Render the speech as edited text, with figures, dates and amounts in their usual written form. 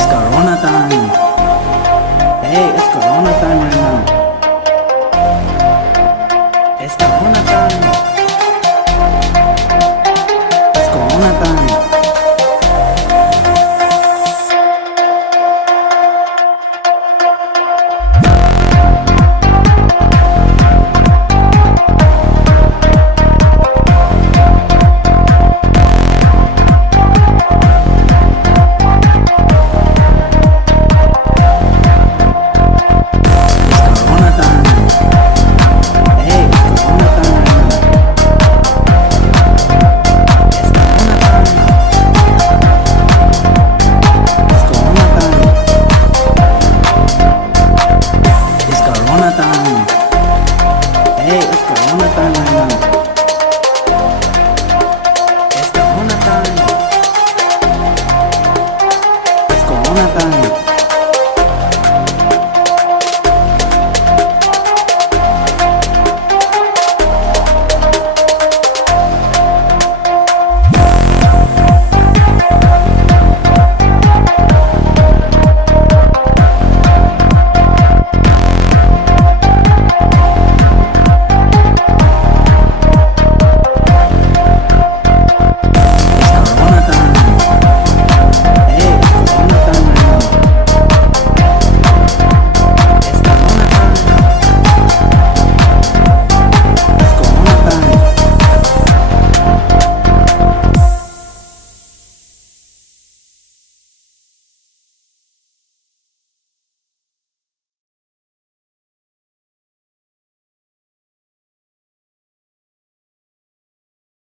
It's Corona time. Hey, it's Corona time right now. It's Corona time. It's Corona time. It's Corona time. Hey, it's Corona time right now. It's Corona time. It's Corona time. It's Corona time. Hey, it's Corona time right now. It's Corona time. It's Corona time.